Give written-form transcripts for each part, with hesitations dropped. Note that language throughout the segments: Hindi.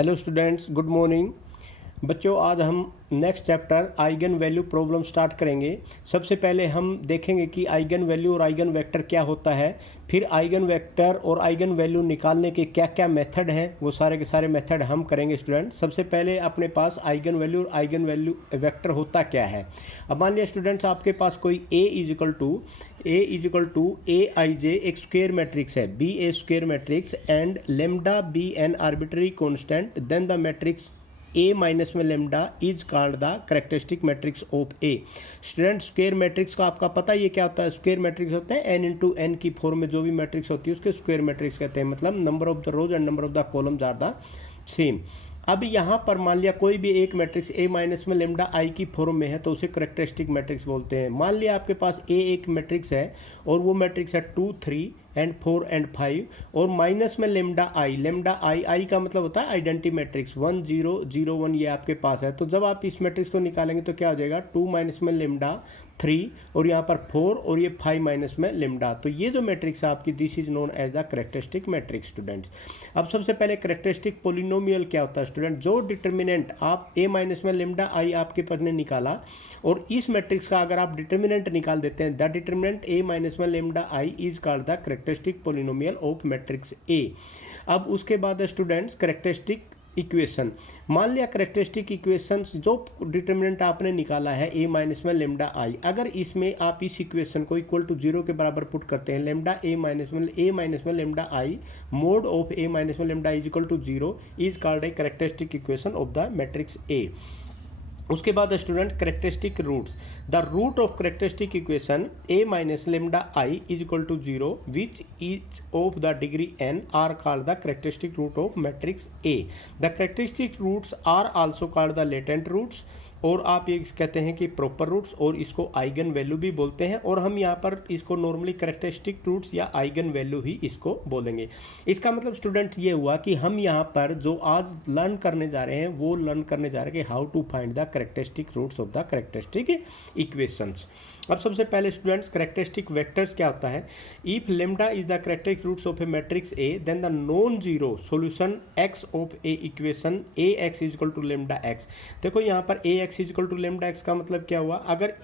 Hello students, good morning. बच्चों, आज हम next chapter eigen value problem start करेंगे। सबसे पहले हम देखेंगे कि आइगन वैल्यू और आइगन वेक्टर क्या होता है, फिर आइगन वेक्टर और आइगन वैल्यू निकालने के क्या क्या मेथड हैं, वो सारे के सारे मेथड हम करेंगे स्टूडेंट। सबसे पहले अपने पास आइगन वैल्यू और आइगन वैल्यू वेक्टर होता क्या है। अब मान लिया स्टूडेंट्स, आपके पास कोई ए is equal to A I J एक स्क्वेयर मैट्रिक्स है, be a square matrix and lambda be an arbitrary constant, then the matrix A minus में lambda is called the characteristic matrix of A. Student, square matrix का आपका पता ये क्या होता है। स्क्वायर मैट्रिक्स होते हैं एन इंटू एन की फॉर्म में जो भी मैट्रिक्स होती है उसके स्क्वायर मैट्रिक्स कहते हैं। मतलब number of the rows and number of the columns are the same. अब यहाँ पर मान लिया कोई भी एक मैट्रिक्स ए माइनस में लेमडा आई की फॉर्म में है तो उसे कैरेक्टरिस्टिक मैट्रिक्स बोलते हैं। मान लिया आपके पास ए एक मैट्रिक्स है और वो मैट्रिक्स है 2 3 एंड 4 एंड 5 और माइनस में लेमडा आई का मतलब होता है आइडेंटिटी मैट्रिक्स 1 0 0 1 ये आपके पास है। तो जब आप इस मैट्रिक्स को निकालेंगे तो क्या हो जाएगा, 2 माइनस में लेमडा 3 और यहाँ पर 4 और ये 5 माइनस में लेमडा। तो ये जो मैट्रिक्स है आपकी, this is known as the characteristic matrix students. अब सबसे पहले कैरेक्टरिस्टिक पोलिनोमियल क्या होता है स्टूडेंट। जो डिटर्मिनेंट आप ए माइनस में लेमडा आई आपके पास ने निकाला और इस मैट्रिक्स का अगर आप डिटर्मिनेंट निकाल देते हैं, द डिटर्मिनेंट ए माइनस में lambda I is called the characteristic polynomial of matrix A. अब उसके बाद स्टूडेंट्स कैरेक्टरिस्टिक इक्वेशन। मान लिया कैरेक्टरिस्टिक इक्वेशन जो डिटर्मिनेंट आपने निकाला है ए माइनस में लेमडा आई, अगर इसमें आप इस इक्वेशन को इक्वल टू 0 के बराबर पुट करते हैं, लेमडा ए माइनस में lambda I mod of A minus में lambda is equal to 0 is called a characteristic equation of the matrix A. उसके बाद student characteristic roots. The root of characteristic equation A minus lambda I is equal to 0 which is of the degree n are called the characteristic root of matrix A. The characteristic roots are also called the latent roots, और आप ये कहते हैं कि प्रॉपर रूट्स, और इसको आइगन वैल्यू भी बोलते हैं। और हम यहाँ पर इसको नॉर्मली कैरेक्टरिस्टिक रूट्स या आइगन वैल्यू ही इसको बोलेंगे। इसका मतलब स्टूडेंट ये हुआ कि हम यहाँ पर जो आज लर्न करने जा रहे हैं वो लर्न करने जा रहे हैं कि how to find the characteristic roots of the characteristic equations. अब सबसे पहले स्टूडेंट्स कैरेक्टरिस्टिक वेक्टर्स क्या होता है। If lambda is the characteristic roots of a matrix A, then the non zero solution X of a equation A X is equal to lambda X. देखो यहाँ पर A X is equal to lambda X का मतलब क्या हुआ, अगर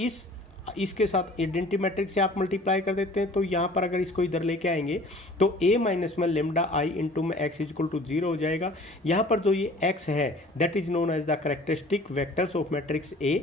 इसके साथ आइडेंटिटी मैट्रिक्स से आप मल्टीप्लाई कर देते हैं तो यहाँ पर अगर इसको इधर लेके आएंगे तो a माइनस में लेमडा आई इंटू में x इज इक्वल टू 0 हो जाएगा। यहाँ पर जो ये x है that is known as the characteristic vectors of matrix a,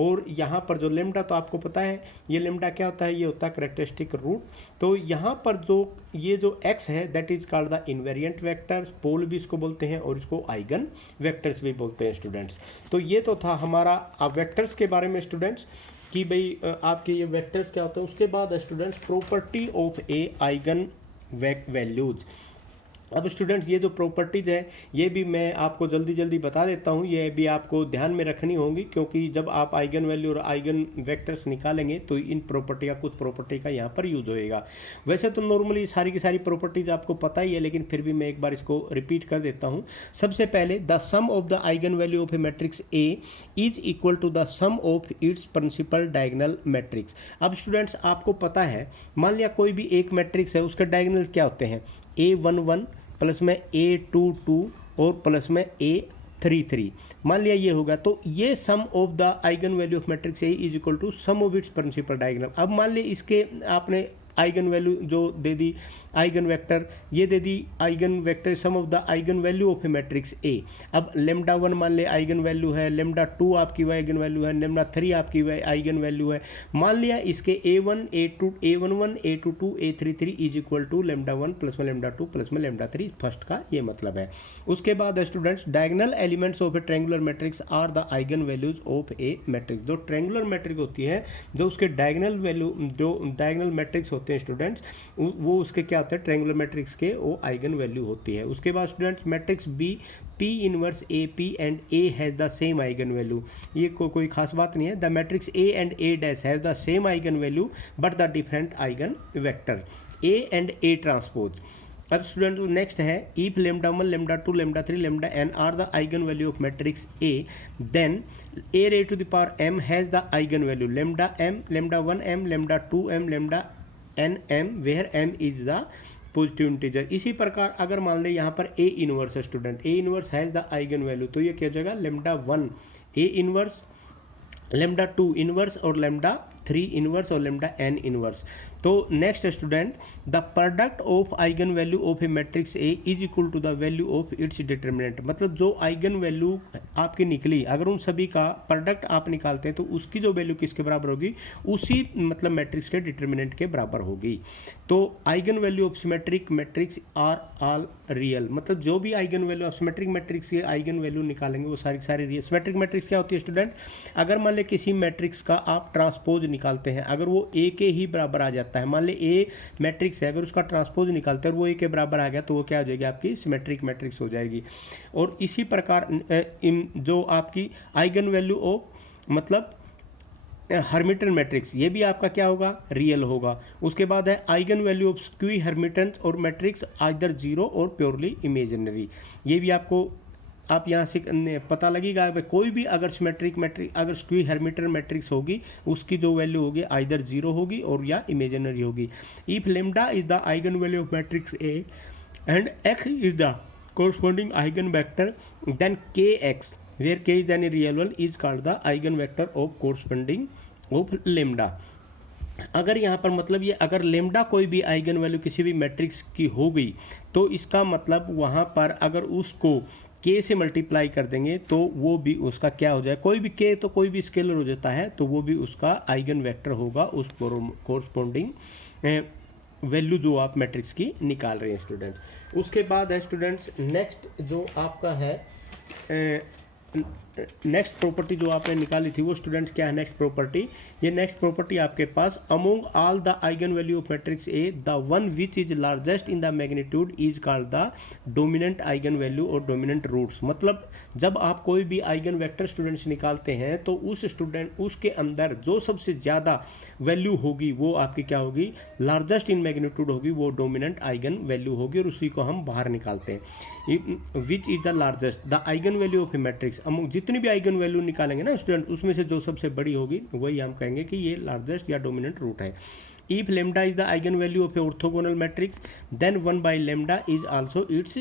और यहाँ पर जो लेमडा तो आपको पता है ये लेमडा क्या होता है, ये होता है कैरेक्टरिस्टिक रूट। तो यहाँ पर ये जो x है that is called the invariant vectors, पोल भी इसको बोलते हैं और इसको आइगन वेक्टर्स भी बोलते हैं स्टूडेंट्स। तो ये तो था हमारा वेक्टर्स के बारे में स्टूडेंट्स कि भाई आपके ये वेक्टर्स क्या होते हैं। उसके बाद students property of A eigen values. अब स्टूडेंट्स ये जो प्रॉपर्टीज़ है ये भी मैं आपको जल्दी बता देता हूँ, ये भी आपको ध्यान में रखनी होंगी क्योंकि जब आप आइगन वैल्यू और आइगन वेक्टर्स निकालेंगे तो इन प्रॉपर्टी का कुछ प्रॉपर्टी का यहाँ पर यूज होएगा। वैसे तो नॉर्मली सारी की सारी प्रॉपर्टीज आपको पता ही है, लेकिन फिर भी मैं एक बार इसको रिपीट कर देता हूँ। सबसे पहले the sum of the eigen value of a matrix A is equal to the sum of its principal diagonal matrix. अब स्टूडेंट्स आपको पता है, मान लिया कोई भी एक मैट्रिक्स है, उसके डायगोनल क्या होते हैं, A11 प्लस में A22 और प्लस में A33। मान लिया ये होगा तो ये sum of the eigen value of matrix A is equal to sum of its principal diagonal. अब मान लिया इसके आपने आइगन वैल्यू जो दे दी आइगन वेक्टर, ये दे the eigen vector sum of the eigen value of a matrix A. अब लेमडा 1 मान ले आइगन वैल्यू है, लेमडा 2 आपकी वह आइगन वैल्यू है, लेमडा 3 आपकी वह आइगन वैल्यू है। मान लिया इसके A1 A2 A11 A22 A33 is equal to lambda 1 plus में लेमडा 2 प्लस में लेमडा 3, फर्स्ट का ये मतलब है। उसके बाद students diagonal elements of a triangular matrix are the eigen values of a matrix. जो ट्रायंगुलर मैट्रिक्स होती है, जो उसके डायगोनल वैल्यू, जो डायगोनल मैट्रिक्स होते हैं स्टूडेंट्स, वो उसके क्या होते हैं, ट्रायंगुलर मैट्रिक्स के वो आइगन वैल्यू होती है। उसके बाद students matrix B P inverse A P and A has the same eigen value. ये कोई खास बात नहीं है। The matrix A and A dash have the same eigen value but the different eigen vector A and A transpose. अब स्टूडेंट नेक्स्ट है, if lambda 1 lambda 2 lambda 3 lambda n are the eigen value of matrix A, then a raised to the power m has the eigen value lambda m, lambda 1 m, lambda 2 m, lambda n m, where m is the positive integer. इसी प्रकार अगर मान ले यहाँ पर ए इनवर्स है student, A inverse has the eigen value, तो ये क्या हो जाएगा lambda 1 A inverse, lambda 2 inverse और लेमडा 3 इनवर्स और लेमडा n इनवर्स। तो next student, the product of eigen value of a matrix A is equal to the value of its determinant. मतलब जो आइगन वैल्यू आपकी निकली, अगर उन सभी का प्रोडक्ट आप निकालते हैं तो उसकी जो वैल्यू किसके बराबर होगी, उसी मतलब मैट्रिक्स के डिटर्मिनेंट के बराबर होगी। तो eigen value of symmetric matrix are all real, मतलब जो भी eigen value of symmetric matrix के आइगन वैल्यू निकालेंगे वो सारी सारी रियल। सिमेट्रिक मैट्रिक्स क्या होती है स्टूडेंट, अगर मान ले किसी मैट्रिक्स का आप ट्रांसपोज निकालते हैं, अगर वो ए के ही बराबर आ जाता है, मान ले ए मैट्रिक्स है, अगर उसका ट्रांसपोज निकालते हैं और वो ए के बराबर आ गया तो वो क्या हो जाएगी, आपकी सिमेट्रिक मैट्रिक्स हो जाएगी। और इसी प्रकार जो आपकी आइगन वैल्यू ऑफ मतलब हर्मिटन मैट्रिक्स, ये भी आपका क्या होगा, रियल होगा। उसके बाद है आइगन वैल्यू ऑफ स्क्वी हर्मिटन और मैट्रिक्स आइदर जीरो और प्योरली इमेजिनरी, ये भी आपको आप यहाँ से पता लगेगा। कोई भी अगर सिमेट्रिक मैट्रिक्स, अगर स्क्वी हर्मिटन मैट्रिक्स होगी उसकी जो वैल्यू होगी आइदर जीरो होगी और या इमेजिनरी होगी। If lambda is the eigen value of matrix A and x is the corresponding eigen vector, then k x where k is any real one is called the eigen vector of corresponding of lambda. अगर यहाँ पर मतलब ये अगर लेमडा कोई भी आइगन वैल्यू किसी भी मैट्रिक्स की हो गई तो इसका मतलब वहाँ पर अगर उसको के से मल्टीप्लाई कर देंगे तो वो भी उसका क्या हो जाए, कोई भी के तो कोई भी स्केलर हो जाता है तो वो भी उसका आइगन वेक्टर होगा उस कोरस्पॉन्डिंग वैल्यू जो आप मैट्रिक्स की निकाल रहे हैं स्टूडेंट्स। उसके बाद है स्टूडेंट्स नेक्स्ट जो आपका है नेक्स्ट प्रॉपर्टी जो आपने निकाली थी वो स्टूडेंट्स क्या है नेक्स्ट प्रॉपर्टी, ये नेक्स्ट प्रॉपर्टी आपके पास among all the eigen value of matrix A the one which is largest in the magnitude is called the dominant eigen value और डोमिनेंट रूट्स। मतलब जब आप कोई भी आइगन वेक्टर स्टूडेंट्स निकालते हैं तो उस स्टूडेंट उसके अंदर जो सबसे ज़्यादा वैल्यू होगी वो आपकी क्या होगी, लार्जेस्ट इन मैग्नीट्यूड होगी, वो डोमिनेंट आइगन वैल्यू होगी और उसी को हम बाहर निकालते हैं। Which is the largest the eigen value of a matrix, हम जितनी भी आइगन वैल्यू निकालेंगे ना स्टूडेंट उसमें से जो सबसे बड़ी होगी वही हम कहेंगे कि ये लार्जेस्ट या डोमिनेंट रूट है। If lambda is the eigen value of a orthogonal matrix then 1 by lambda is also its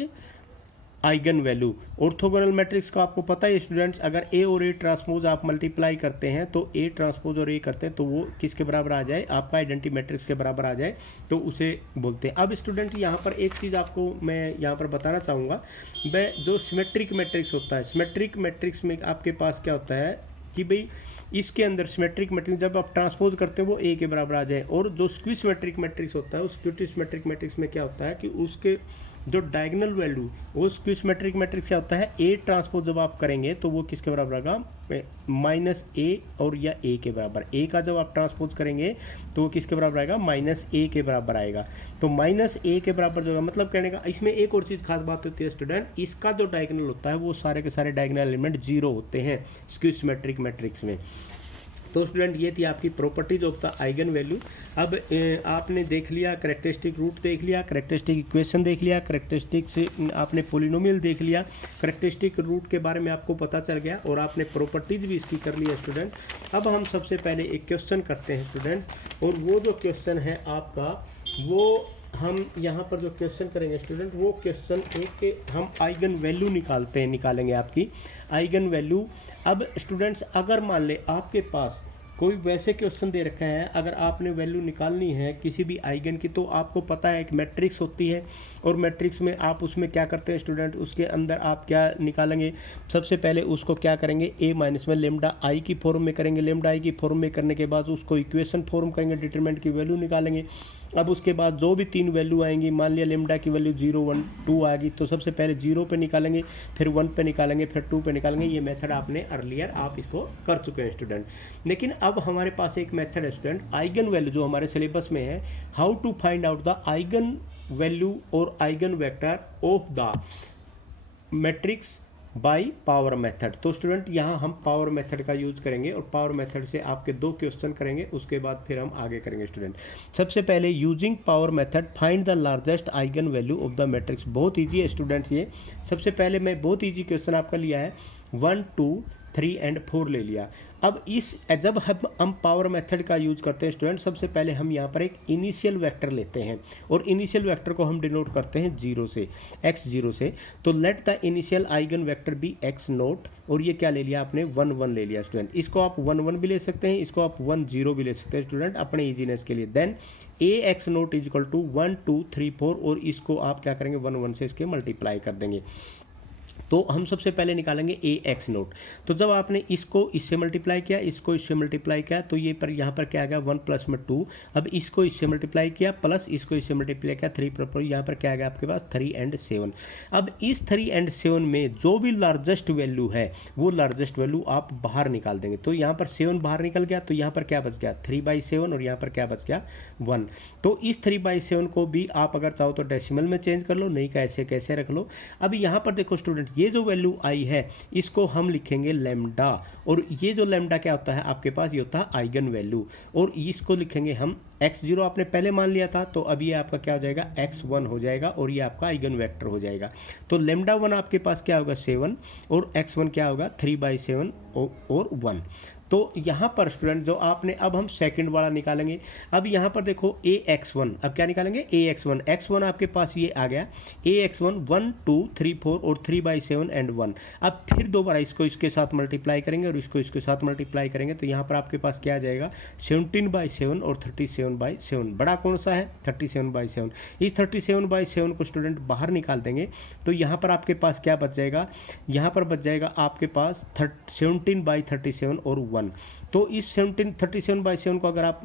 eigen value. Orthogonal matrix का आपको पता है स्टूडेंट्स, अगर ए और ए ट्रांसपोज आप मल्टीप्लाई करते हैं तो ए ट्रांसपोज और ए करते हैं तो वो किसके बराबर आ जाए, आपका आइडेंटिटी मैट्रिक्स के बराबर आ जाए तो उसे बोलते हैं। अब स्टूडेंट यहाँ पर एक चीज़ आपको मैं यहाँ पर बताना चाहूँगा, वह जो सिमेट्रिक मैट्रिक्स होता है, सिमेट्रिक मैट्रिक्स में आपके पास क्या होता है कि भाई इसके अंदर सिमेट्रिक मैट्रिक्स जब आप ट्रांसपोज करते हैं वो ए के बराबर आ जाए, और जो स्क्वी सिमेट्रिक मैट्रिक्स होता है उस स्क्वी सिमेट्रिक मैट्रिक्स में क्या होता है कि उसके जो डायगोनल वैल्यू वो स्क्वी सिमेट्रिक मैट्रिक्स क्या होता है, ए ट्रांसपोज जब आप करेंगे तो वो किसके बराबर आएगा, माइनस ए और या ए के बराबर। ए का जब आप ट्रांसपोज करेंगे तो वो किसके बराबर आएगा, माइनस ए के बराबर आएगा। तो माइनस ए के बराबर जो है मतलब कहने का इसमें एक और चीज़ खास बात होती है स्टूडेंट, इसका जो डायगोनल होता है वो सारे के सारे डायगोनल एलिमेंट जीरो होते हैं स्क्वी सिमेट्रिक मैट्रिक्स में। तो स्टूडेंट ये थी आपकी properties of the eigen value. अब आपने देख लिया कैरेक्टरिस्टिक रूट देख लिया, कैरेक्टरिस्टिक इक्वेशन देख लिया, कैरेक्टरिस्टिक से आपने पोलिनोमियल देख लिया, कैरेक्टरिस्टिक रूट के बारे में आपको पता चल गया और आपने प्रॉपर्टीज भी इसकी कर ली है स्टूडेंट। अब हम सबसे पहले एक क्वेश्चन करते हैं स्टूडेंट, और वो जो क्वेश्चन है आपका वो हम यहाँ पर जो क्वेश्चन करेंगे स्टूडेंट वो क्वेश्चन एक हम आइगन वैल्यू निकालेंगे आपकी आइगन वैल्यू। अब स्टूडेंट्स अगर मान ले आपके पास कोई वैसे क्वेश्चन दे रखा है, अगर आपने वैल्यू निकालनी है किसी भी आइगन की तो आपको पता है एक मैट्रिक्स होती है और मैट्रिक्स में आप उसमें क्या करते हैं स्टूडेंट, उसके अंदर आप क्या निकालेंगे, सबसे पहले उसको क्या करेंगे ए माइनस में लेमडा आई की फॉर्म में करेंगे, लेमडा आई की फॉर्म में करने के बाद उसको इक्वेशन फॉर्म करेंगे, डिटरमिनेंट की वैल्यू निकालेंगे। अब उसके बाद जो भी तीन वैल्यू आएंगी, मान लिया लेमडा की वैल्यू 0 1 2 आएगी तो सबसे पहले 0 पे निकालेंगे, फिर 1 पे निकालेंगे, फिर 2 पे निकालेंगे। ये मेथड आपने अर्लियर आप इसको कर चुके हैं स्टूडेंट। लेकिन अब हमारे पास एक मेथड है स्टूडेंट आइगन वैल्यू जो हमारे सिलेबस में है, how to find out the eigen value और eigen vector of the matrix by power method. तो स्टूडेंट यहाँ हम पावर मेथड का यूज करेंगे और पावर मेथड से आपके दो क्वेश्चन करेंगे, उसके बाद फिर हम आगे करेंगे स्टूडेंट। सबसे पहले using power method find the largest eigen value of the matrix. बहुत ईजी है स्टूडेंट्स ये। सबसे पहले मैं बहुत ईजी क्वेश्चन आपका लिया है, 1 2 3 एंड 4 ले लिया। अब जब हम पावर मेथड का यूज करते हैं स्टूडेंट, सबसे पहले हम यहाँ पर एक इनिशियल वेक्टर लेते हैं और इनिशियल वेक्टर को हम डिनोट करते हैं 0 से, x0 से। तो let the initial eigen vector be x0, और ये क्या ले लिया आपने 1 1 ले लिया स्टूडेंट। इसको आप 1 1 भी ले सकते हैं, इसको आप 1 0 भी ले सकते हैं स्टूडेंट अपने ईजीनेस के लिए। Then ax0 is equal to 1 2 3 4, और इसको आप क्या करेंगे 1 1 से इसके मल्टीप्लाई कर देंगे। तो हम सबसे पहले निकालेंगे ax0। तो जब आपने इसको इससे मल्टीप्लाई किया, इसको इससे मल्टीप्लाई किया, तो ये पर यहाँ पर क्या आ गया 1 प्लस में 2। अब इसको इससे मल्टीप्लाई किया प्लस इसको इससे मल्टीप्लाई किया 3 पर यहाँ पर क्या आ गया आपके पास 3 एंड 7। अब इस 3 एंड 7 में जो भी लार्जेस्ट वैल्यू है वो लार्जेस्ट वैल्यू आप बाहर निकाल देंगे। तो यहाँ पर 7 बाहर निकल गया, तो यहाँ पर क्या बच गया 3/7, और यहाँ पर क्या बच गया 1। तो इस 3/7 को भी आप अगर चाहो तो डेसिमल में चेंज कर लो, नहीं कैसे कैसे रख लो। अब यहाँ पर देखो स्टूडेंट, ये जो वैल्यू आई है इसको हम लिखेंगे लैम्डा, और ये जो लैम्डा क्या होता है आपके पास, ये होता है आइगन वैल्यू, और इसको लिखेंगे हम x0 आपने पहले मान लिया था, तो अब ये आपका क्या हो जाएगा x1 हो जाएगा, और ये आपका आइगन वेक्टर हो जाएगा। तो लैम्डा 1 आपके पास क्या होगा 7, और x1 क्या होगा 3/7 और 1। तो यहाँ पर स्टूडेंट जो आपने, अब हम सेकंड वाला निकालेंगे। अब यहाँ पर देखो ax1, अब क्या निकालेंगे ax1, x1 आपके पास ये आ गया ax1 1 2 3 4 और 3/7 एंड 1। अब फिर दोबारा इसको इसके साथ मल्टीप्लाई करेंगे और इसको इसके साथ मल्टीप्लाई करेंगे, तो यहाँ पर आपके पास क्या आ जाएगा 17/7 और 37/7। बड़ा कौन सा है 37/7। इस 37/7 को स्टूडेंट बाहर निकाल देंगे, तो यहाँ पर आपके पास क्या बच जाएगा, यहाँ पर बच जाएगा आपके पास 17/37 और 1। तो इस 37/7 को अगर आप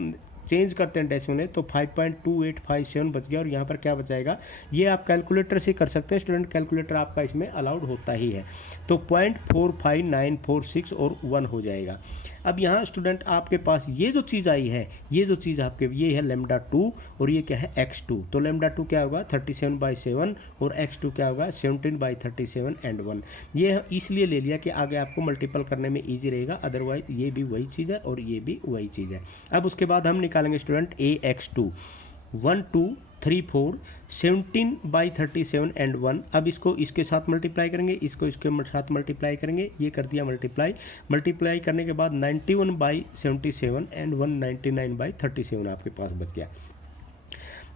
चेंज करते हैं डेसिमल में, तो 5.2857 बच गया, और यहाँ पर क्या बचाएगा, ये आप कैलकुलेटर से कर सकते हैं स्टूडेंट, कैलकुलेटर आपका इसमें अलाउड होता ही है। तो 0.45946 और 1 हो जाएगा। अब यहाँ स्टूडेंट आपके पास ये जो चीज़ आई है, ये जो चीज़ आपके ये है लैम्डा 2, और ये क्या है x2। तो लैम्डा 2 क्या होगा 37/7, और x2 क्या होगा 17/37 एंड 1। ये इसलिए ले लिया कि आगे आपको मल्टीपल करने में ईजी रहेगा, अदरवाइज ये भी वही चीज़ है और ये भी वही चीज़ है। अब उसके बाद हम निकालेंगे स्टूडेंट ax2 1 2 3 4 17/37 एंड 1। अब इसको इसके साथ मल्टीप्लाई करेंगे, इसको इसके साथ मल्टीप्लाई करेंगे, ये कर दिया मल्टीप्लाई करने के बाद 91/77 एंड 199/37 आपके पास बच गया।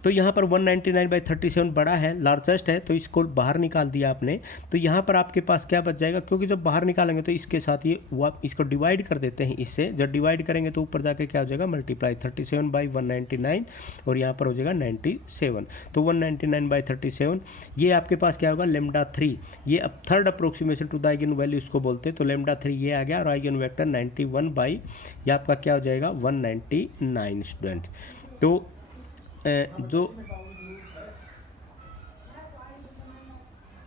तो यहाँ पर 199/37 बड़ा है, लार्जेस्ट है, तो इसको बाहर निकाल दिया आपने। तो यहाँ पर आपके पास क्या बच जाएगा, क्योंकि जब बाहर निकालेंगे तो इसके साथ ये इसको डिवाइड कर देते हैं इससे। जब डिवाइड करेंगे तो ऊपर जाके क्या हो जाएगा मल्टीप्लाई 37/199, और यहाँ पर हो जाएगा 97। तो 199/37 ये आपके पास क्या होगा लैम्डा 3। ये अब third approximation to the eigen value इसको बोलते हैं। तो लैम्डा 3 ये आ गया, और आइगन वेक्टर 91 ये आपका क्या हो जाएगा 199 स्टूडेंट। तो जो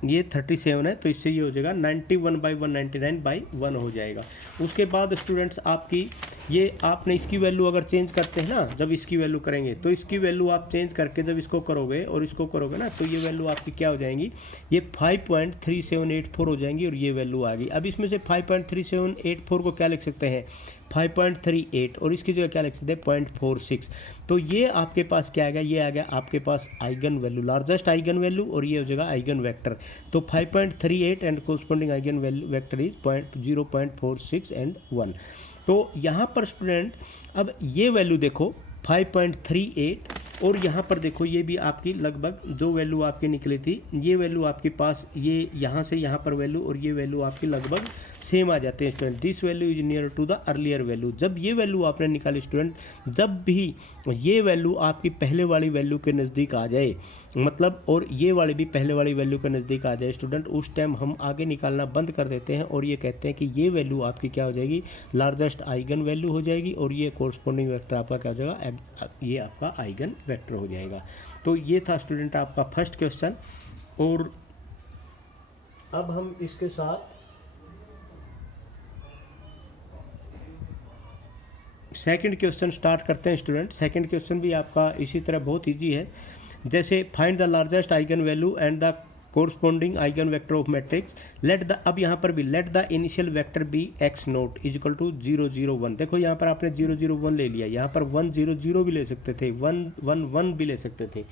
ये 37 है, तो इससे ये हो जाएगा 91/199/1 हो जाएगा। उसके बाद स्टूडेंट्स आपकी ये आपने इसकी वैल्यू अगर चेंज करते हैं ना, जब इसकी वैल्यू करेंगे तो इसकी वैल्यू आप चेंज करके जब इसको करोगे और इसको करोगे ना, तो ये वैल्यू आपकी क्या हो जाएंगी, ये 5.3784 हो जाएंगी, और ये वैल्यू आ गई। अब इसमें से 5.3784 को क्या लिख सकते हैं 5.38, और इसकी जगह क्या लिख सकते हैं 0.46। तो ये आपके पास क्या आ गया, ये आ गया आपके पास eigen value, largest eigen value, और ये हो जाएगा आइगन वेक्टर। तो 5.38 and corresponding eigen vector is 0.46 and 1। तो यहाँ पर स्टूडेंट अब ये वैल्यू देखो 5.38, और यहाँ पर देखो ये भी आपकी लगभग जो वैल्यू आपकी निकली थी, ये वैल्यू आपके पास ये यहाँ से यहाँ पर वैल्यू और ये वैल्यू आपकी लगभग सेम आ जाते हैं student. This value is near to the earlier value. जब ये वैल्यू आपने निकाली स्टूडेंट, जब भी ये वैल्यू आपकी पहले वाली वैल्यू के नज़दीक आ जाए, मतलब और ये वाली भी पहले वाली वैल्यू के नज़दीक आ जाए स्टूडेंट, उस टाइम हम आगे निकालना बंद कर देते हैं और ये कहते हैं कि ये वैल्यू आपकी क्या हो जाएगी लार्जेस्ट आइगन वैल्यू हो जाएगी, और ये कोरस्पॉन्डिंग वेक्टर आपका क्या हो जाएगा, ये आपका आइगन वेक्टर हो जाएगा। तो ये था स्टूडेंट आपका फर्स्ट क्वेश्चन। और अब हम इसके साथ सेकंड क्वेश्चन स्टार्ट करते हैं स्टूडेंट। सेकंड क्वेश्चन भी आपका इसी तरह बहुत इजी है। जैसे find the largest eigen value and the corresponding eigen vector of matrix let the, अब यहाँ पर भी let the initial vector be x naught is equal to 0 0 1। देखो यहाँ पर आपने 0 0 1 ले लिया, यहाँ पर 1 0 0 भी ले सकते थे, 1 1 1 भी ले सकते थे।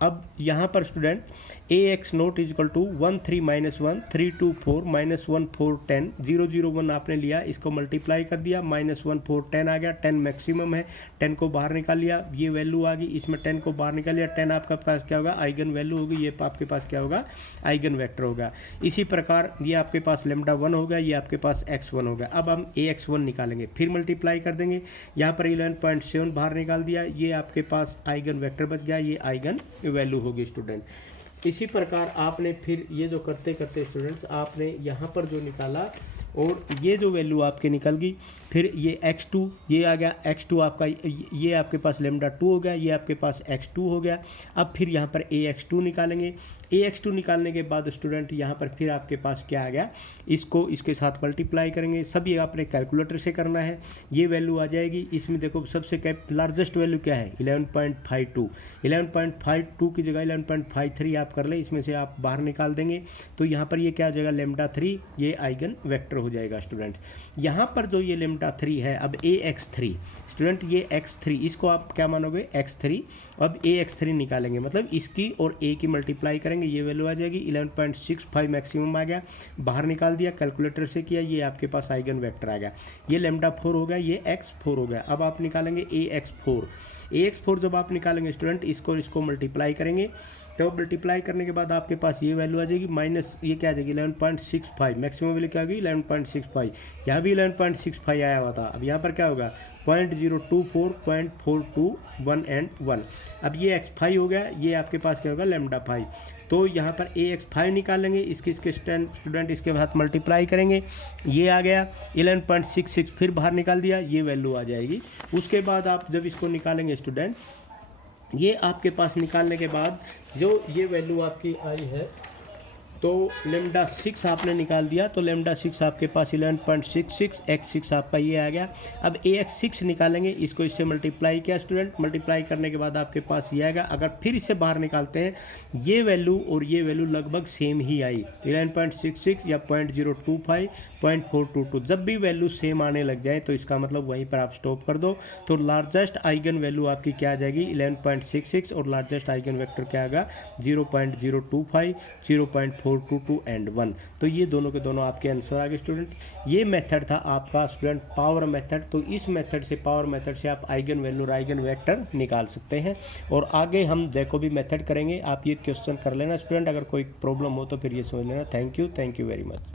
अब यहाँ पर student A x naught is equal to 1 3 minus 1 3 2 4 minus 1 4 10 0 0 1 आपने लिया, इसको मल्टीप्लाई कर दिया, माइनस 1 4 10 आ गया, 10 मैक्सिमम है, 10 को बाहर निकाल लिया, ये वैल्यू आ गई, इसमें 10 को बाहर निकाल लिया, 10 आपका पास क्या होगा, आइगन वैल्यू होगी, ये आपके पास क्या होगा, आइगन वेक्टर होगा। इसी प्रकार ये आपके पास लेमडा 1 होगा, ये आपके पास x1 होगा। अब हम ax1 निकालेंगे, फिर मल्टीप्लाई कर देंगे, यहाँ पर 11.7 बाहर निकाल दिया, ये आपके पास आइगन वेक्टर बच गया, ये आइगन वैल्यू होगी स्टूडेंट। इसी प्रकार आपने फिर ये जो करते करते स्टूडेंट्स आपने यहाँ पर जो निकाला और ये जो वैल्यू आपके निकल गई, फिर ये x2 ये आ गया, x2 आपका ये आपके पास लेमडा 2 हो गया, ये आपके पास x2 हो गया। अब फिर यहाँ पर ax2 निकालेंगे, ax2 निकालने के बाद स्टूडेंट यहाँ पर फिर आपके पास क्या आ गया, इसको इसके साथ मल्टीप्लाई करेंगे, सब ये आपने कैलकुलेटर से करना है, ये वैल्यू आ जाएगी। इसमें देखो सबसे लार्जेस्ट वैल्यू क्या है 11.52, 11.52 की जगह 11.53 आप कर लें, इसमें से आप बाहर निकाल देंगे तो यहाँ पर ये क्या हो जाएगा, लेमडा 3 ये आइगन वेक्टर हो जाएगा स्टूडेंट। यहाँ पर जो ये लेमडा 3 है, अब ax3 स्टूडेंट ये x3 इसको आप क्या मानोगे x3, अब ax3 निकालेंगे, मतलब इसकी और a की मल्टीप्लाई करेंगे, ये वैल्यू आ जाएगी 11.65 मैक्सिमम आ गया, बाहर निकाल दिया, कैलकुलेटर से किया, ये आपके पास आइगन वेक्टर आ गया, ये लेमडा 4 हो गया, ये x4 हो गया। अब आप निकालेंगे ax4 जब आप निकालेंगे स्टूडेंट इसको मल्टीप्लाई करेंगे, तो मल्टीप्लाई करने के बाद आपके पास ये वैल्यू आ जाएगी, माइनस ये क्या आ जाएगी 11.65, मैक्सिमम वैल्यू क्या होगी 11.65, यहाँ भी 11.65 आया हुआ था, अब यहाँ पर क्या होगा 0.024, 0.421 एंड 1। अब ये x5 हो गया, ये आपके पास क्या होगा लेमडा 5, तो यहाँ पर ax5 निकालेंगे, इसके स्टूडेंट इसके बाद मल्टीप्लाई करेंगे, ये आ गया 11.66, फिर बाहर निकाल दिया, ये वैल्यू आ जाएगी। उसके बाद आप जब इसको निकालेंगे स्टूडेंट, ये आपके पास निकालने के बाद जो ये वैल्यू आपकी आई है, तो लेमडा 6 आपने निकाल दिया, तो लेमडा 6 आपके पास 11.66, x6 आपका ये आ गया। अब ax6 निकालेंगे, इसको इससे मल्टीप्लाई किया स्टूडेंट, मल्टीप्लाई करने के बाद आपके पास ये आएगा। अगर फिर इससे बाहर निकालते हैं, ये वैल्यू और ये वैल्यू लगभग सेम ही आई, 11.66 या 0.025, 0.422, जब भी वैल्यू सेम आने लग जाए तो इसका मतलब वहीं पर आप स्टॉप कर दो। तो लार्जेस्ट आइगन वैल्यू आपकी क्या आ जाएगी 11.66 और लार्जेस्ट आइगन वेक्टर क्या आएगा 0.025, 0.422 एंड 1। तो ये दोनों के दोनों आपके आंसर आ गए स्टूडेंट। ये मेथड था आपका स्टूडेंट पावर मेथड। तो इस मेथड से, पावर मेथड से आप आइगन वैल्यू और आइगन वेक्टर निकाल सकते हैं। और आगे हम जैकोबी मेथड करेंगे, आप ये क्वेश्चन कर लेना स्टूडेंट, अगर कोई प्रॉब्लम हो तो फिर ये समझ लेना। Thank you very much.